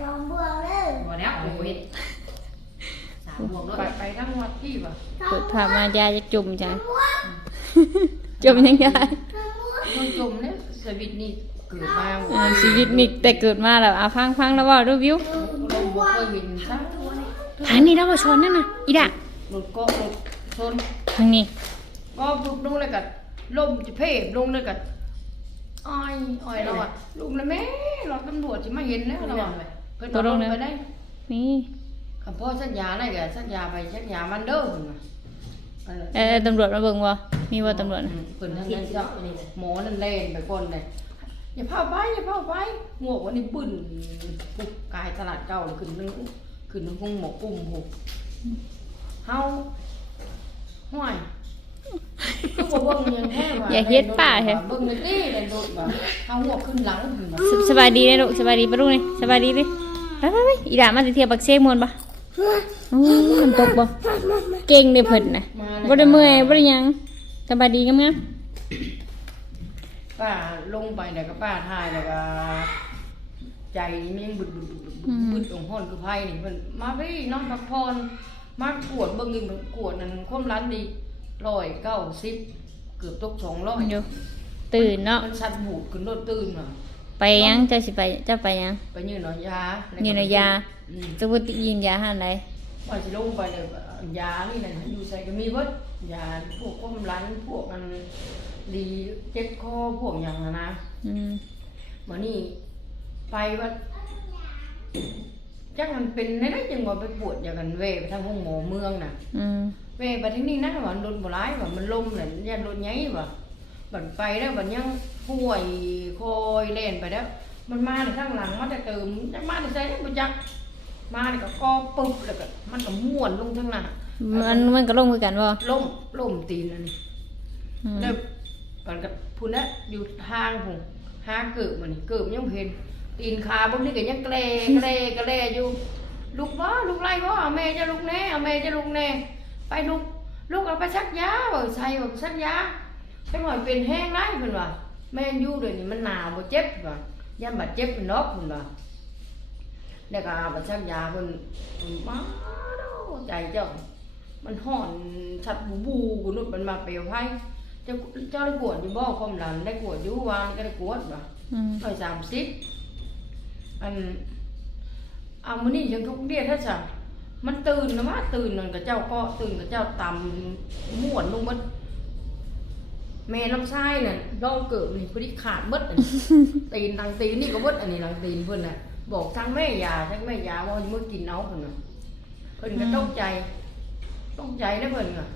สองบวกเลยบ่แล้วโอ้ยสามบวกแล้วไปไปทั้งวัดที่บ่สองเปิดบวกภาพมายายจะจุ่มจังบวกจุ่มยังไงสองบวกต้องจมเนี่ยสวิตนี่เกิดมาอ่าชีวิตนี่แต่เกิดมาแล้วเอาฟังฟังแล้วเว่าดูวิวเราบ่เคยเห็นซะทางนี้เราบ่ชนนั่นน่ะอีดะรถก็รถชนทางนี้ก็ปุ๊บลงเลยกัลมจะเพ่ลงเลยกัอ้อยอ้อยเราอะลุงแล้วแม่เราตำรวจจะมาเห็นแล้วเราอะเพิ่นเอาลงไปได้นี่คำพ่อสัญญาอะไรกันสัญญาไปสัญญามันเด้อเพิ่นว่าเออเออตำรวจมาเบิ่งบ่มีว่าตำรวจน่ะเพิ่นทั้งนั้นเจ้าหมอนั่นเล่นไปก่อนเลยอย่าพาไปอย่าพาไปงวกวันนี้บึ้นปุ๊บกายตลาดเก่าเลยขึ้นนึงขึ้นนึงคงหมอปุ่มหกเฮาห่วยก็บ่เบิ่งยังแท้ว่าอย่าเฮ็ดป้าแท้เบิ่งเลยดิเล่นโดดว่าเฮาหัวขึ้นหลังเพิ่นว่าสสบายดีเลยลูกสบายดีปะลูกนี่สบายดีดิ ไปไปไปอีดามาสิเที่ยวปักเซมวนปะโอ้มันตกบ่เก่งเด้อเพิ่นน่ะมาบ่ได้เมื่อยบ่ได้หยังสบายดีงามป้าลงไปแล้วก็ป้าทายแล้วก็ใจนี่มันบึดบึดบึดบึดบึดของห้อนคือไผนี่เพิ่นมาพี่น้องพักพรมากวดเบิ่งนี่มันกวดนั่นความร้านดี190เกือบตก200ๆอยู่ตื่นเนาะมันสั่นหูดขึ้นรถตื่นมา ไปยังเจ้าสิไปเจ้าไปยังไปยืนหน่อยยายืนเอายาอืมจะบ่ติยินยาหาใดว่าสิลงไปเลยยานี่น่ะอยู่ใส่ก็มีเบิดยาพวกความร้านพวกอันดีเจ็บคอพวกอย่างนั้นนะอืมมื้อนี้ไปว่าจักมันเป็นในนั้นจังว่าไปปวดอย่างกันเวไปทางห้องหมอเมืองน่ะ อืมเวไปทางนี้นะว่าโดนบ่ร้ายว่ามันลมน่ะยันรถใหญ่ว่า บัดไปแล้วบัดยังห่วยคอยเล่นไปแล้ว มันมาในข้างหลังมันจะเติมจักมาในใส่บ่จักมานี่ก็กอปึ๊บแล้วก็มันก็ม่วนลงทั้งหน้ามันมันก็ลงคือกันบ่ล่มล่มตีนอันนี้อืมแล้วมันก็พุ่นนะอยู่ทางพุ่นหาเกิบมันนี่เกิบยังเห็นตีนขาบางนี่ก็ยังแกลแกลแกลอยู่ลูกว่าลูกไล่ว่าเอาแม่จะลูกแน่เอาแม่จะลูกแน่ไปลูกลูกเอาไปซักยาบ่ใส่บ่ซักยา ไปหน่อยเป็นแห้งได้เพิ่นว่าแม่นอยู่เดี๋ยวนี้มันหนาวบ่เจ็บว่าย่านบาดเจ็บเป็นนอกเพิ่นว่าแล้วก็เอาไปซักยาเพิ่นเพิ่นมาเด้อใจเจ้า มันห่อนชัดบูบูกูนุดมันมาเปลวไฟเจ้าเจ้าได้กวดอยู่บ่ความหลันได้กวดอยู่วานก็ได้กวดบ่อืมร้อยสามสิบอันเอามื้อนี้ยังทุกเดียถ้าจะมันตื่นนะว่าตื่นนั่นกับเจ้าก็ตื่นกับเจ้าตำม่วนลงมัน แม่ลำไส้น่ะดองเกิดนี่พอดีขาดเบิดอันนี้ ตีนทางตีนนี่ก็เบิดอันนี้หลังตีนเพิ่นน่ะ บอกทางแม่ยาทางแม่ยาว่ามื้อกินเอาเพิ่นน่ะเพิ่นก็ตกใจตกใจนะเพิ่นน่ะ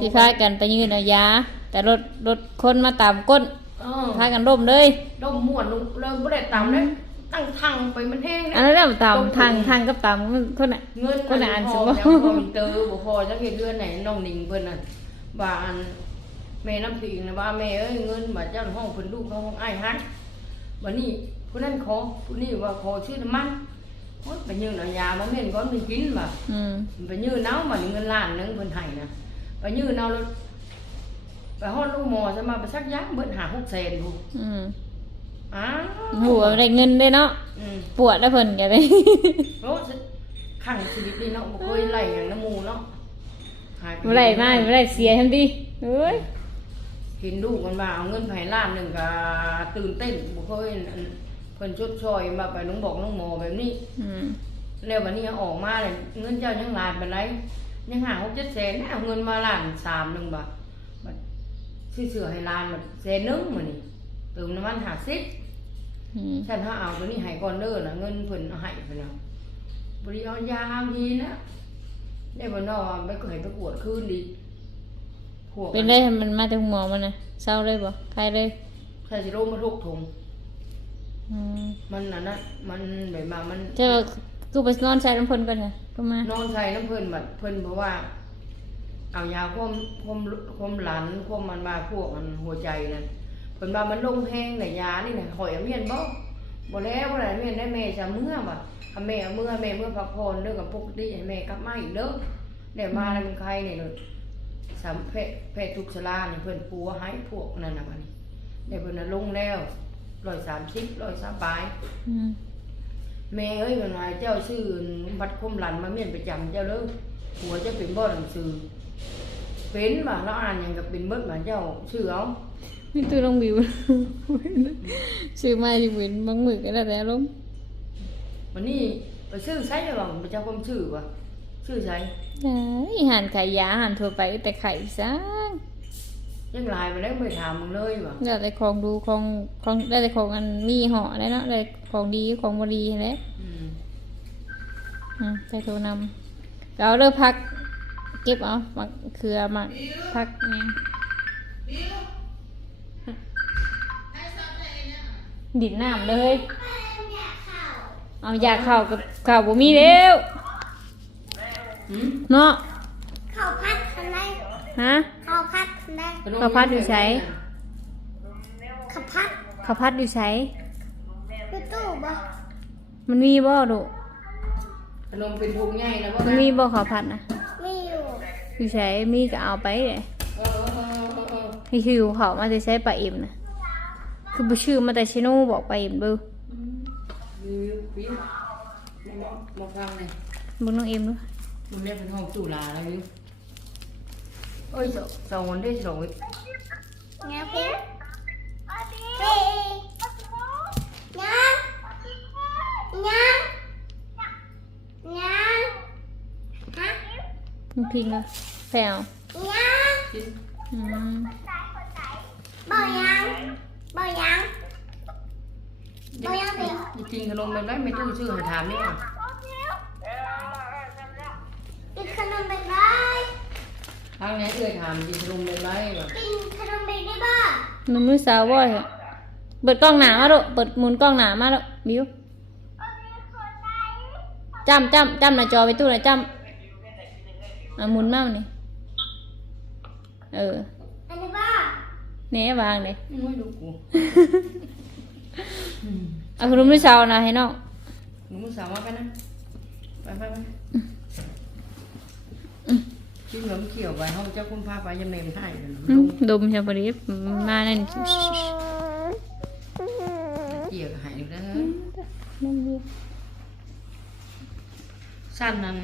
ที่พากันไปยืนเอายา แต่รถรถคนมาตามก้นเออพากันล่มเลยดมม่วนลงเลยบ่ได้ตำเลยตั้งทางไปมันแห้งอันนะนั้นแล้วตามทางทางกับตามคนน่ะ เงินคนอ่านพสิอบ่แล้วพอมันเตอบ่พอจักเฮ็ดเดือนไหนน้องหนิงเพิ่นน่ะว่าอัน แม่น้ำพิงนะว่าแม่เอ้ยเงินบาดเจ้าห้องเพิ่นลูกเขาห้องอ้ายฮักบัดนี้ผู้นั้นขอผู้นี้ว่าขอชื่อน้ำมันโอ๊ยไปยืนเอายามาเม่นก่อนไปกินบ่อืมไปยืนเอาบัดนี้เงินล้านหนึงเพิ่นให้นะไปยืนเอาแล้วไปฮอดลูกหมอจะมาไปซักยาเบิดหา6แสนพุ่นอืมอ้าวหัวได้เงินได้เนาะอืมปวดแล้วเพิ่นแกได้โอ้สิขังชีวิตนี่เนาะบ่เคยไล่อย่างน้ำหมูเนาะหายปบ่ได้มาบ่ได้เสียทันทีเอ้ย เห็นลูกมันมาเอาเงินไปให้ล้านหนึ่งก็ตื่นเต้นบ่เคยอันเพิ่นชดชอยมาไปน้องบอกน้องหมอแบบนี้ อืมแล้ววันนี้เอาออกมาเลยเงินเจ้ายังหลายปานใดยังหา6 7แสนนะเอาเงินมาล้านสามหนึงบาทบัดซื้อเสื้อให้ล้านบัดแสนหนึงมื้อนี้เติมน้ำมัน50อืมฉันถ้าเอาตัวนี้ให้ก่อนเด้อน่ะเงินเพิ่นเอาให้เพิ่นเอาบ่ได้เอายาเอายีนะได้บ่เนาะไปก็ให้ไปกวดคืนดีพ วกเป็นได้มันมาจากหมอมันน่ะเศร้าเลยบ่ใครเลยใส่สิโรมาทุกถุงอืมมันน่ะนะมันแบบว่ามันเจ้ากูไปนอนใส่น้ำเพิ่นก่อนค่ะก็มานอนใส่น้ำเพิ่นบัดเพิ่นบอกว่า เอายาความความความหลันความมันมาพวกมันหัวใจนั่นเพิ่นว่ามันลงแห้งน่ะยานี่น่ะข่อยเอาเมียนบ่บ่แล้วบ่ได้เมียนได้แม่จะเมื่อบ่ถ้าแม่เอาเมื่อแม่เมื่อพักผ่อนเด้อกับปกติให้แม่กลับมาอีกเด้อได้มาแล้วมันใครนี่เลย สามเพศเพศทุกสลานี่เพิ่นปัวให้พวกนั่นน่ะบัดนี้ได้เพิ่นน่ะลงแล้ว130 130ปลายอืมแม่เอ้ยมันว่าเจ้าชื่อบัดคมหลันมาเมียนประจำเจ้าเด้อหัวเจะเป็นบ่หนังสือเป็นบ่แล้วอ่านหยังก็เป็นเบิดมาเจ้าชื่อเอานี่ตัวน้องบิวซื้อมาอยู่เหมือนบางมือก็ได้แต่อารมณ์วันนี้ไปซื้อใช้หรือเปล่าไปเจ้าความชื่อวะชื่อใช้ เอ้ยอาหารขายยาอาหารทั่วไปแต่ไข่ซะยังไลน์มาแล้วไม่ถามมึงเลยวะได้แต่ของดูของของได้แต่ของอันมีห่อได้เนาะได้ของดีของบ่ดีแหล้วอืมอืมไปโทรนำก็เอาเลิกพัก เก็บเอามักเครือมักพักเนี่ยดินน้ำเลย เอาอยากเข้าวกับข้าวบ่มีแล้วอืม เนาะข้าวพัดทันได้ฮะข้าวพัดทันได้ข้าวผัดอยู่ไสข้าวพัดข้าวพัดอยู่ไสอยู่ตู้บ่มันมีบ่ดุขนมเป็นพุงใหญ่แล้วมันมีบ่ข้าวผัดนะมีอยู่อยู่ไสมีก็เอาไปเลยเออเออเออเออนี่คือเขามาจะใช้ปลาอิ่มนะคือบ่ชื่อมาแต่ชิโน่บอกปลาอิ่มเบิ่งวิววิวมามาฟังเลยเบิ่งน้องเอ็มดู มันเรียกเป็นห้องจุฬาแล้ววิวเอ้ยสองสองวันได้สองวิงาเพี้ยเฮ้ยงานงานงานฮะมันพิงอะแฝวงานกินอืมบ่ยังบ่ยังบ่ยังเพี้ยจริงๆขนมแบบนั้นไม่ตู้ชื่อให้ถามเนี่ย กินขนมไปได้ทางนี้เอื้อยถามจริงขนมแบบไรแบบกินขนมไปได้บ่มันมือสาวบ่อยอะเปิดกล้องหนามาดูเปิดหมุนกล้องหนามาดูบิวจำจำจำหน้าจอไปตู้หน่อยจำอะหมุนมามันนี่เอออันนี้บ่แหน่วางเลยไม่รู้กูเอาคุณลุงมือสาวนะให้น้องหนูมึงสาวมาไปนะไปไปไป ชิ้นเหลืองเขียวไปห้องเจ้าคุณพาไปยำเนมให้เดี๋ยวอืลมงดมชาบริบมานั่นเกี่ยวกับหายอีกแล้วสั้นนั้น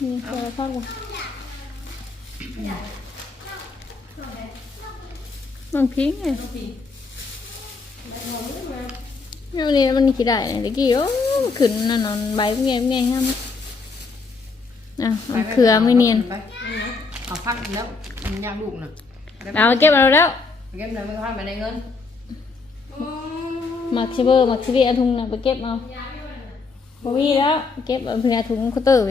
นี่พอพอดกูมันพิงไงเอาเนี่ยมันกี่ได้เนี่ยตะกี้โอ้ขึ้นนั่นนอนใบเป็นไงเป็นไงฮะ อะเอาเครือไม่เนียนไปเอาพักแล้วมันยากลูกนะเอาเก็บเอาแล้ว เก็บเลยไม่ค่อยมาในเงินมักซิเบอร์มักซิเบอร์เอาถุงน่ะไปเก็บเอาพอวีแล้ว เก็บเอาเพื่อถุงเขาน์เตอร์ไป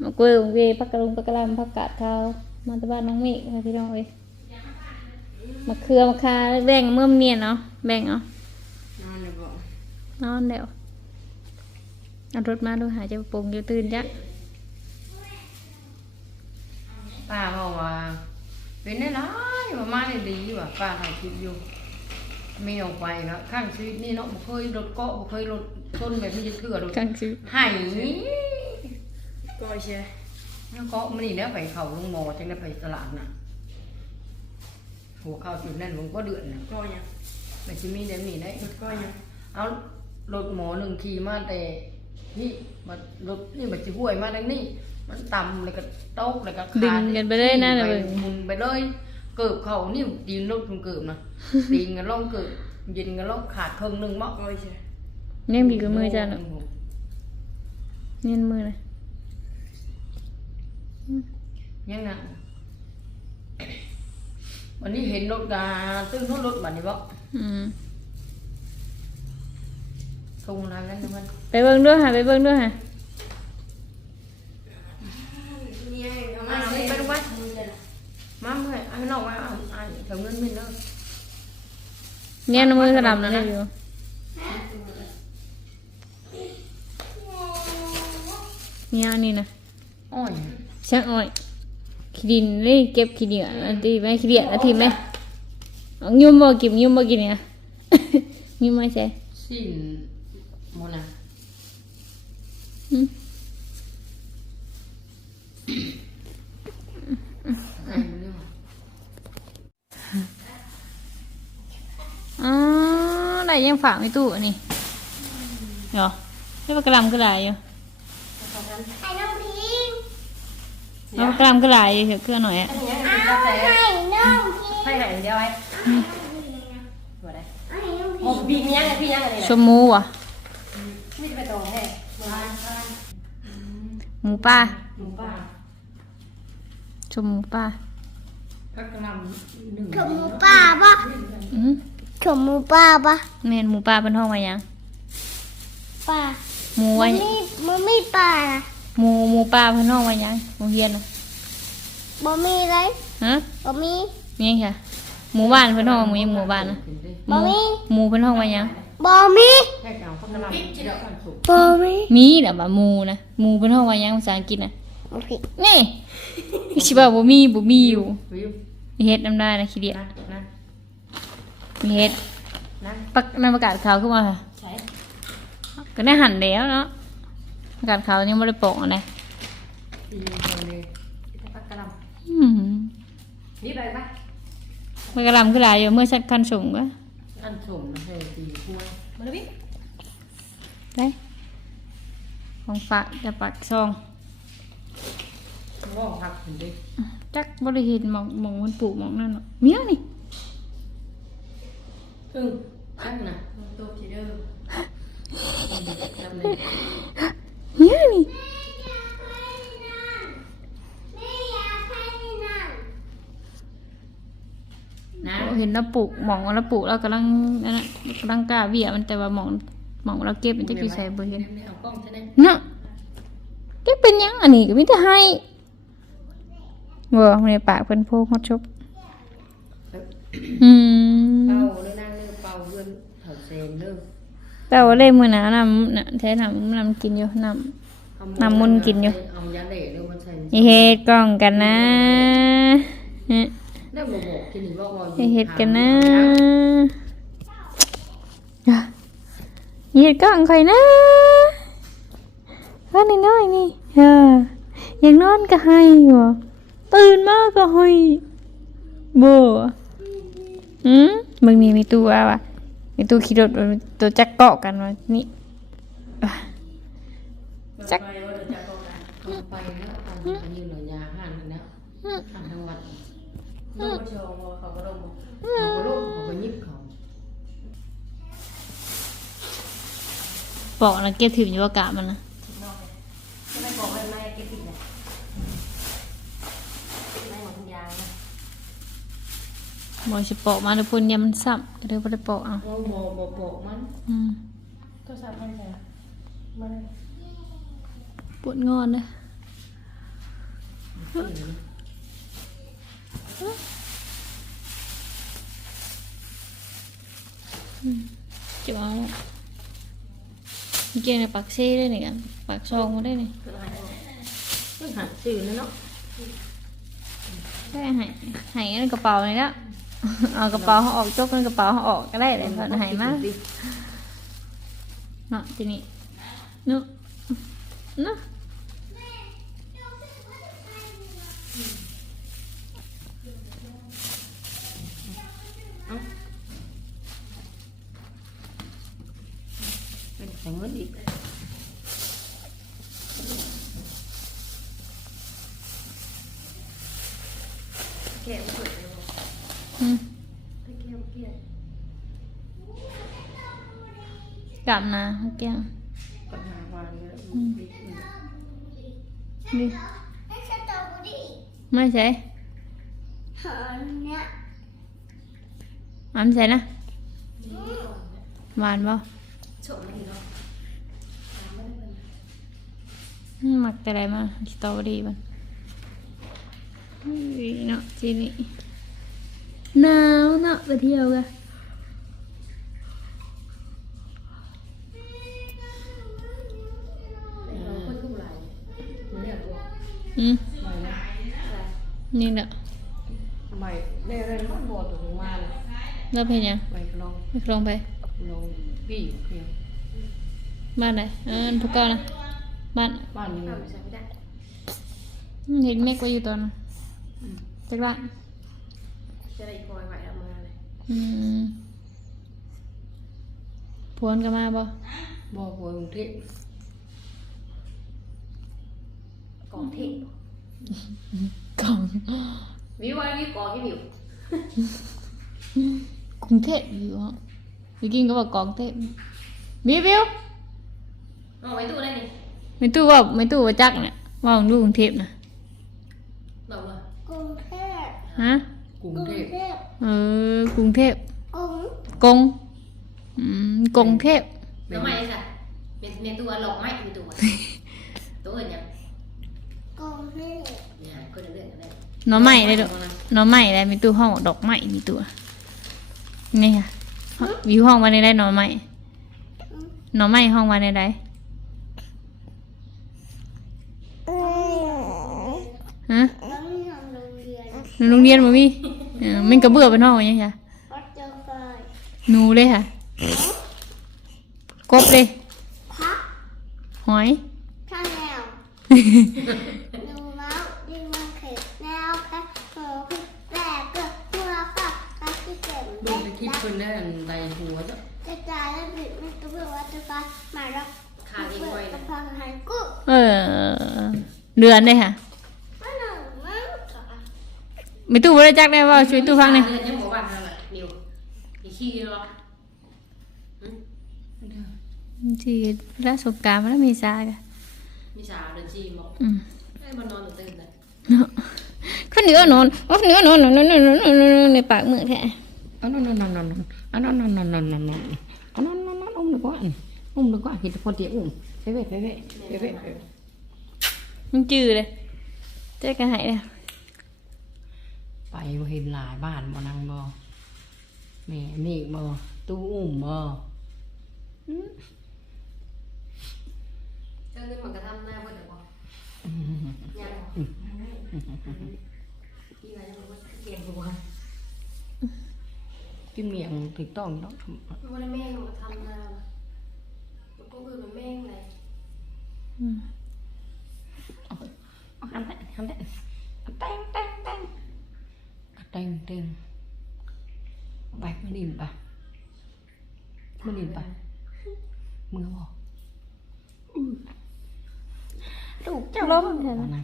มากล้วยของเวพักกระลุงพักกระลำพักกาดข้าวมาตะบ้านน้องเมฆค่ะพี่น้องเอ้ยมาเครือมาคาแบ่งเมื่อมเนียนเนาะแบ่งเอานอนเลยบอกนอนแล้ว เอารถมาดูหาเจะปรุงอยู่ตื่นจ้ะป้าบอกว่าเป็นได้ไรว่ามาได้ดีว่ะป้าถ่ายคลิปอยู่ไม่ออกไปครับข้างชีวิตนี่เนาะบ่เคยรถเกาะบ่เคยรถชนแบบนี้จะเถื่อรถกลางซื้อหายก็ใช่แล้วก็มันนี่แล้วไปเขาลงหมอจังได้ไปตลาดน่ะหัวเข้าจุดนั่นลงก็เดือดน่ะก็ยังแต่ชิมีได้มีได้ก็ยังเอารถหมอหนึ่งขี่มาแต่ นี่มารถนี่มันจะห่วยมาดังนี้ มันต่ำเลยก็โต๊กเลยก็ขาดึงกันไปเลยนะไปเลยหมุนไปเลยเกิบเขานี่ตีนรถคุณเกิบนะ ตีนกันล่องเกิบยินกันล่องขาดครึ่งหนึ่งมั้งก็ใช่เนี่ยบีกับมือจ้ะเนาะเงินมือเลยยังไงวันนี้เห็นรถกาตึ้งรถรถบัดนี้บ่อืม ทรงทางนั้นนะมันไปเบิ่งด้วยค่ะไปเบิ่งด้วยค่ะเนี่ยเอามามาไปเลยไปดูไปมาเมื่อยเอาน้องมาเอาเอาเดี๋ยวเงินมินเด้อ เนี่ยน้ำมือสลับเลยอยู่ เนี่ยอันนี้นะอ้อยช่างอ้อยขี้ดินเลยเก็บขี้เดียอันที่ไม่ขี้เดียอันที่ไม่เอายุ่มบ่กินยุ่มบ่กินเนี่ย ยุ่มไม่ใช่ สิ้น โมนะอืมไอ้มันเรื่องอ๋อได้อะไรยังฝากในตู้อันนี่เหรอไม่ว่ากระลำกระไรอยู่ให้น้องพิงเอากระลำกระไรอยู่เถอะเกลือหน่อยอะอันนี้เอากาแฟให้น้องพิงให้หายเดียวไว้ตัวใดเอาให้น้อง พิโอ้งบีมียังไงพี่ยังไงชมหมูว่ะไม่จะไปตรงแห่หมูป่าหมูป่าชมหมูป่าพักกระลำหนึ่งขมหมูป่าปะอืมขมหมูป่าปะแม่นหมูป่าเป็นห้องมายังป่าหมูมัไว้นมีมันมีป่านะหมูหมูป่าเป็นห้องมายังโรงเรียนน่ะบ่มีเลยฮะบ่มีมีค่ะหมู่บ้านเป็นห้องหมูยังหมู่บ้านนะหบ่มูมีหมูเป็นห้องมายัง บ่มีแค่เก่าพักกระลำเดี๋ยวก่อนสุกบ่มีมีแต่ว่าหมูนะหมูเป็นห้องมายังภาษาอังกฤษนะบ่ผิดนี่ชิบะบ่มีบ่มีอยู่วิวมีเฮ็ดน้ำได้นะคิดเดียนะนะมีเฮ็ดนะปักนั่นประกาศข่าวขึ้นมาค่ะใช้ก็ได้หันแล้วเนาะประกาศข่าวยังไม่ได้โปะอะไรดีคนเลยพักกระลอืมำนี่ไปปะมันกระลำขึ้นหลายอยู่เมื่อชัดคันส่งก็อันสมนะเฮ้ยดีกล้วยมาเลยพี่ ได้ ของฝากจะปักซองว่าผักถึงดิจักบริเห็นหมองหมองมันปลูกหมองนั่นเนาะเมียนี่อึ้งอันน่ะโตทีเดอร์จำเลยเมียนี่ไม่อยากให้นั่นนะเห็นเราปลูกหมองเราปลูกเรากำลังนั่นน่ะกำลังกล้าเบี้ยมันแต่ว่าหมอง หมองเราเก็บมันจะกี่ใส่บ่เห็นเอากล้องใช่ไหมเนาะเก็บเป็นหยังอันนี้ก็ไมแต่ได้ให้เว้อในปากเพิ่นโพกฮอดชบอืมเป่าเลยนั่งเลยเป่าเพื่อนเถาเซนเด้อแต่ว่าเล่มื้อหน้านำน่ะแท้น้ำน้ำกินอยู่น้ำน้ำมันกินอยู่เอายาเหล่เรื่องมันใส่อย่าเฮ็ดกล้องกันนะฮะได้บอกบอกกินหรือบอกว่าอย่าเฮ็ดกันนะอย่าอ ย่าเฮ็ดกล้องค่อยนะว่าน้อยๆนี่เอออยากนอนก็ให้บ่ตื่นมาก็ให้บ่อืมมึงนี่มีตัวว่ะมีตัวขี่รถตัวจักเกาะกันว่ะนี่อะจักไปว่าจะบอกกันเอาไปแล้วทำอันนี้หน่อยยาห่านกันแล้วห่านทั้งวันลูกโชว์เขาก็ลงเขาก็ลงเขาก็ยิบเขา ปอกนะเก็บถิ่มอยู่อากาศมันนะไม่บอกให้ไม่เก็บผิดเลยไม่หมดทุกอย่างนะบอกสิปอกมาแล้วพุ่นยามันซ้ำก็เลยบ่ได้ปอกเอาโอ้บอกบอกบอกมันอืมก็ทราบให้ใช่มันปวดงอนนะจะเอาแล้วเมื่อกี้ในปากเซ่ได้นี่กันปากซองมาได้นี่เพิ่งหัดสื่อนะเนาะได้ให้ให้ในกระเป๋านี่ละเอากระเป๋าเขาออกจกในกระเป๋าเขาออกก็ได้เลยเพิ่นให้มาเนาะทีนี้เนาะเนาะเป็น แต่เงินอีกแก้วเปิดเลยบอกอืมแก้วเกี้ยกลับนะแก้วปัญหาวางเลยดิให้สตรอเบอรี่ไม่ใช่หอมเนี่ยอันใช่นะหวานบ่ชมไม่เนาะ อืมหมักแต่อะไรมาสตรอเบอรี่มันอุ้ยเนาะทีนี้หนาวเนาะไปเที่ยวกันเราก็ทุกหลายเนี่ยตัวอืมใหม่นะนี่เนาะใหม่เรื่อยๆมันบอดถึงมาเลยแล้วเป็นยังใหม่ก็ลองไปลองไปลองพี่เพียงบ้านไหนเออพวกเก่านะบ้านบ้านนี้ใช้ไม่ได้อืมเห็นแม่ก็อยู่ตอนนั้นจักละจะได้คอยไหวเอามาเลยอืมพวนก็มาบ่บ่ป่วยกรุงเทพกองเทพกล่องวิวว่าวิวกองที่อยู่กรุงเทพอยู่ฮะพี่กินก็บอกกองเทพบิวบิวเอาไว้ตู้ได้นี่ไม่ตู้ว่าไม่ตู้ว่าจักเนี่ยว่าของดูกรุงเทพนะบอกเลยกรุงเทพฮะกรุงกรุงเทพเทพเออกรุงเทพกรุงกงอืมกรุงเทพน้องใหม่ค่ะเป็นเมตัวหลอกไม้มีตัวตัวอื่นยังกรุงเทพเนี่ยคนเรื่องกันได้หน้อใหม่เลยดอกหน้อใหม่เลยมีตู้ห้องดอกไม้มีตัวนี่ค่ะวิวห้องมาในได้หน้อใหม่หน้อใหม่ห้องมาในใด เอ้ย ฮะแล้วมีทำโรงเรียนโรงเรียนบ่มีเออมันกระเบื้อเป็นห้องยังค่ะวัดเจ้าไฟหนูเลยค่ะ กบเลยพักหอยข้างแนวดูแล้วดีมันเข็ดแนวแค่โหพี่แรกเกิดเมื่อค่ะการที่เก็บดูในคลิปเพิ่นได้อันใดหัวจ้ะจะจ่ายแล้วบิดไม่ตัวเบื่อว่าจะไปมารับขาเองไว้กระนะเพาะหายกุ้งเออเดือนเลยค่ะ ไม่หนึ่งมั้งค่ะ ไม่ตู้บ่ได้จักได้ว่าช่วยตู้ฟังหน่อยเดือนยังบอกว่าทำอะไรนิวมีขี้หรอที่ราชสงกรารมันแล้วมีซากะมีสาวเดือนชีบอกอืมให้มันนอนตื่นเลยข้าวเหนียวนอนข้าวเหนียวนอนนอนนอนนอนนอนในปากมือแท้อันนั้นนั่นนั่นนั่นอันนั้นนั่นนั่นนั่นนั่นนั่นอันนั้นนั่นนั่นอุ้มดีกว่าอุ้มดีกว่าเห็นคนเดียวอุ้มไปเว้ยไปเว้ยไปเว้ยมันจืดเลยเจ๊กันหายเลย ไปบ่เห็นหลายบ้านบ่นั่งบ่แม่เมฆบ่ตู้อุ้มบ่เจ้านี่มันก็ทำหน้าเพื่อนแต่บอกยังที่ไหนจะบอกว่าเก่งกว่ากินเมียงถูกต้องเนาะวันแม่หนูทำหน้าแล้วก็คือมันแม่งเลยอืมอันนั้นอันนั้นแตงแตงแตง แตงแตงไปมาดินไปมาดินไปมือบ่ลูกเจ้าล้มเห็นไหม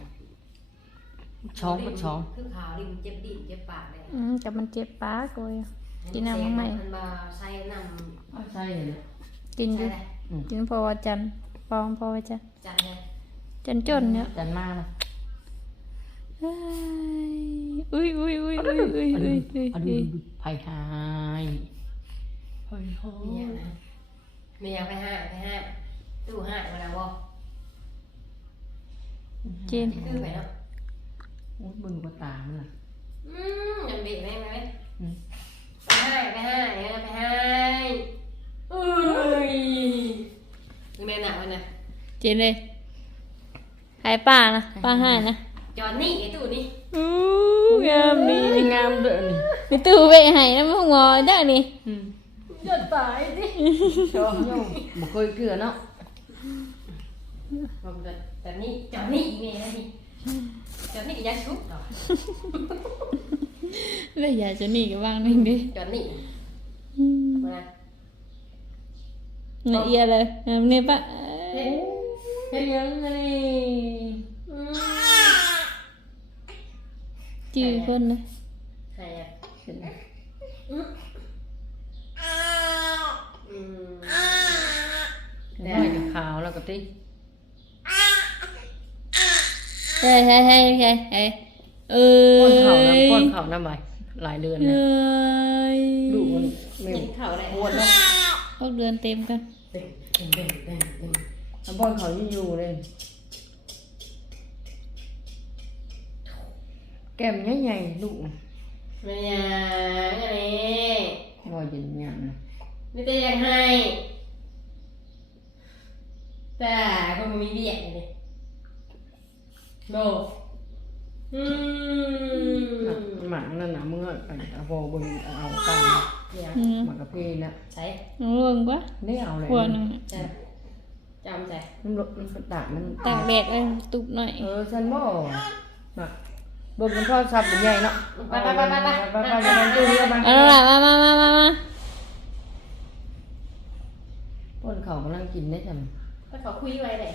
ช้องก็ช้องคือขาวดิมันเจ็บดิเจ็บปากเลยอืมแต่มันเจ็บปากกูยกินน้ำมั้งไหมมันมาใส่น้ำเอาใช่เลยกินอใส่ยู่อะไรกินพอวันจันทร์ปองพอวันจันทร์จันเลยจันจนเนี่ยจันมานะเฮ้ย อุ้ยอุ้ยอุ้ยอุ้ยอุ้ยอุ้ยอุ้ยเอาดูอุ้ยดูไผ่หายไผ่หาเมียยนะเมียไปห้าไปห้าตู้ห้ามาแล้วบ่เจนคือไปแล้วโอ้ยเบึงกระตามันล่ะอืมยังบีบไหมไหมอืมไปให้ไปให้ไปให้เอ้ยนี่แม่หนาวนะเจนเลยหายป้านะป้าหายนะ จอนนี่ไอ้ตู้นี่อู้งามดีงามเด้อนี่ไปตู้ไปหายน้ำมันงอได้นี่อืมจะตายดิชอบโยมบ่เคยเกลือเนาะบอกแต่แต่นี่จอนนี่อีเมย์นะนี่จอนนี่ก็ยัดชุบหรอเลยอยากจะหนีกับว่างนึงดิจอนนี่อืมมาละเอียดเลยเอาเนี่ยปะเฮ้ยเฮ็ดยังไง อืม จืดคนเลยใครอะเห็นไหมอืมได้กับขาวแล้วก็ติใช่ใช่ใช่ใช่ใช่เอ้ป้อนข้าวนะยป้อนข้าวน้ำใบหลายเดือนเอ้นะยลูกมันไม่เห็นเขาเลยอ้วนเนาะหกเดือนเต็มกันเด้งเด้งเด้งเด้งเด้งแล้วป้อนข้าวอยู่ๆเลย kem nhảy nhảy đủ mày nhà cái này. Rồi nhìn nhà nó tay giang hai. Ta không có mi viện này. Đồ. Mặn nên là mưa phải vô bình ảo cành dạ. ừ. mà cà phê nè. Thấy ngon quá. Lấy ảo này quần. chồng này nó đụng nó tạm nó tạm đẹp em tụt này ừ chân bò. Mà ม่ยังอันนี้รอยเย็นยามนะไม่ได้อยากให้แต่ก็ไม่มีเบียดเลยโบอืมหมานั่นน่ะเมื่อไปเอาพอเบิ่งเอากันเนี่ยอืมหมากระเพนนะใช่น้องเรื่องปะได้เอาเลยขวดหนึงใช่จำใช่มันรถมันตากมันตากแดดเลยตุบหน่อยเออฉันบ่น่ะเบิ่งกันทอดซับใหญ่เนาะไปไปไปไปไปไปไปไปตู้เรือมาเอาละมามามามามาป้นเขากำลังกินได้จังก็ขอคุยไว้เลย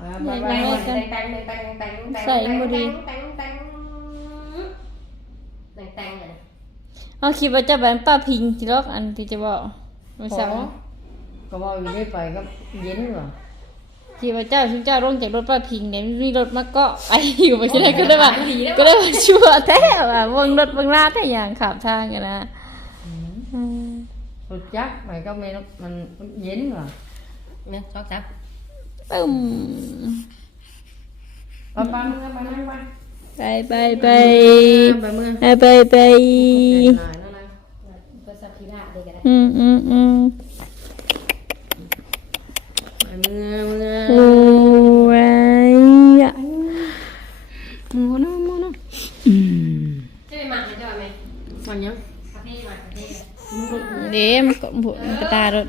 มาอไปยากไปได้ไปกันแต่งแต่งแต่งแต่งแต่งใส่บ่ดีแต่งแต่งแต่งแต่งเลยเอาคิดว่าจะเป็นป้าพิงจิรอกอันที่จะบอกไม่ทราบก็ว่าอยู่ได้ไปก็เย็นว่ะคิ ดว่าเจ้าชิงเจ้าลงจากรถป้าพิงเนี่ยมีรถมาเกาะไปอยู่ไปใช่ไหมก็เลยว่าก็เลยว่าชัวร์แท้ว่าวงรถเบางลาดแต่อย่างขับทางกันนะอืมรถจักรไปก็ไม่มันมันเย็นว่ะเนี่ยชอบจับปึ้มไปไปมึงไปนั่งไปไปไปไปไปเมื่อไปไปไปหน่อยนั่นนะก็สักทีละเลยก็ได้อืมอืมอืมไป เมื่อเมื่อโอ้ยอะมูนะมูนะจะไปหมักไหมจะไปไหมมันยังคาเฟ่หมักคาเฟ่เดี๋ยวมันก็บุมันกระตารถ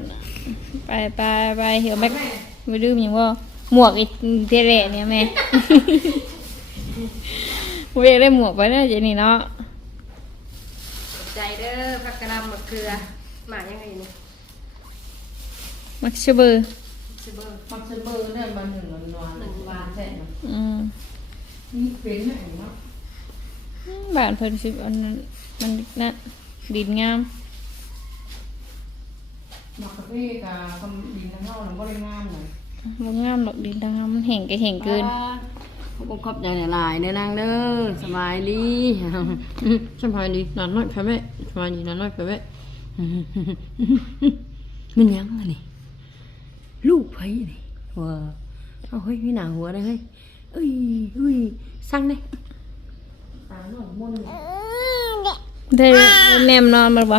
ไปไปไปเหี่ยวแม็กไม่ดื้มยังว่าหมวกอีเทเรเนี่ยแม่เวียได้หมวกไปนะเจนี่เนาะใจเด้อผักกระลำมะเขือหมักยังไงนี่มักชะเบอร์ ชิเบอร์มักจะเบอร์ได้มาหนึ่งวันนอนหนึ่งวันแท้เนาะอืมนี่เป็นไหนเนาะบ้านเพิ่นสิอันนั้นมันนะดินงามมักกาแฟกับคำดินทั้งเฮาน่ะบ่ได้งามเลยบ่งามดอกดินทางงามมันแห้งก็แห้งเกินขอบขอบใจหลายๆเด้อนางเด้อสบายดีสบายดีนอนน้อยไปแม่สบายดีนอนน้อยไปแม่มันยังอันนี้ ลูกไผนี่ว้าเอาเฮ้ยมีหนังหัวเลยเฮ้ยเอ้ยเอ้ยสั่งเลยตาหน่อยมนได้แนมนอนมาบ่